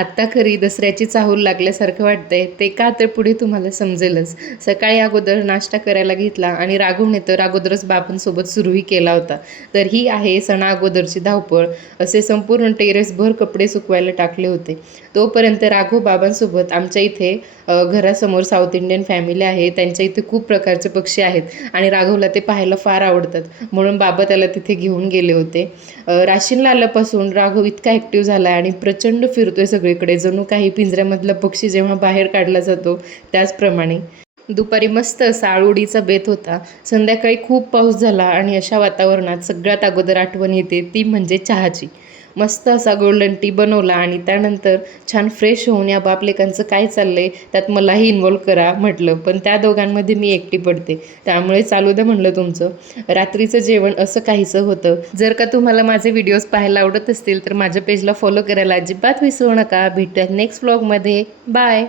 आत्ता खरी दसऱ्याची चाहूल लागल्यासारखं वाटतंय, ते का तर पुढे तुम्हाला समजेलच. सकाळी अगोदर नाश्ता करायला घेतला आणि राघवने तर अगोदरच बाबांसोबत सुरूही केला होता. तर ही आहे सणा अगोदरची धावपळ. असे संपूर्ण टेरेसभर कपडे सुकवायला टाकले होते. तोपर्यंत राघव बाबांसोबत आमच्या इथे घरासमोर साऊथ इंडियन फॅमिली आहे. त्यांच्या इथे खूप प्रकारचे पक्षी आहेत आणि राघवला ते पाहायला फार आवडतात. म्हणून बाबा त्याला तिथे घेऊन गेले होते. राशीनला आल्यापासून राघव इतका ॲक्टिव्ह झाला आणि प्रचंड फिरतोय सगळीकडे, जणू काही पिंजऱ्यामधला पक्षी जेव्हा बाहेर काढला जातो त्याचप्रमाणे. दुपारी मस्त असा आळूडीचा बेत होता. संध्याकाळी खूप पाऊस झाला आणि अशा वातावरणात सगळ्यात अगोदर आठवण येते ती म्हणजे चहाची. मस्त असा गोल्डन टी बनवला आणि त्यानंतर छान फ्रेश होऊन या बापलेकांचं काय चाललंय त्यात मलाही इन्व्हॉल्व करा म्हटलं, पण त्या दोघांमध्ये मी एकटी पडते, त्यामुळे चालू द्या म्हणलं तुमचं. रात्रीचं जेवण असं काहीसं होतं. जर का तुम्हाला माझे व्हिडिओज पाहायला आवडत असतील तर माझ्या पेजला फॉलो करायला अजिबात विसरू नका. भेटूयात नेक्स्ट व्लॉगमध्ये. बाय.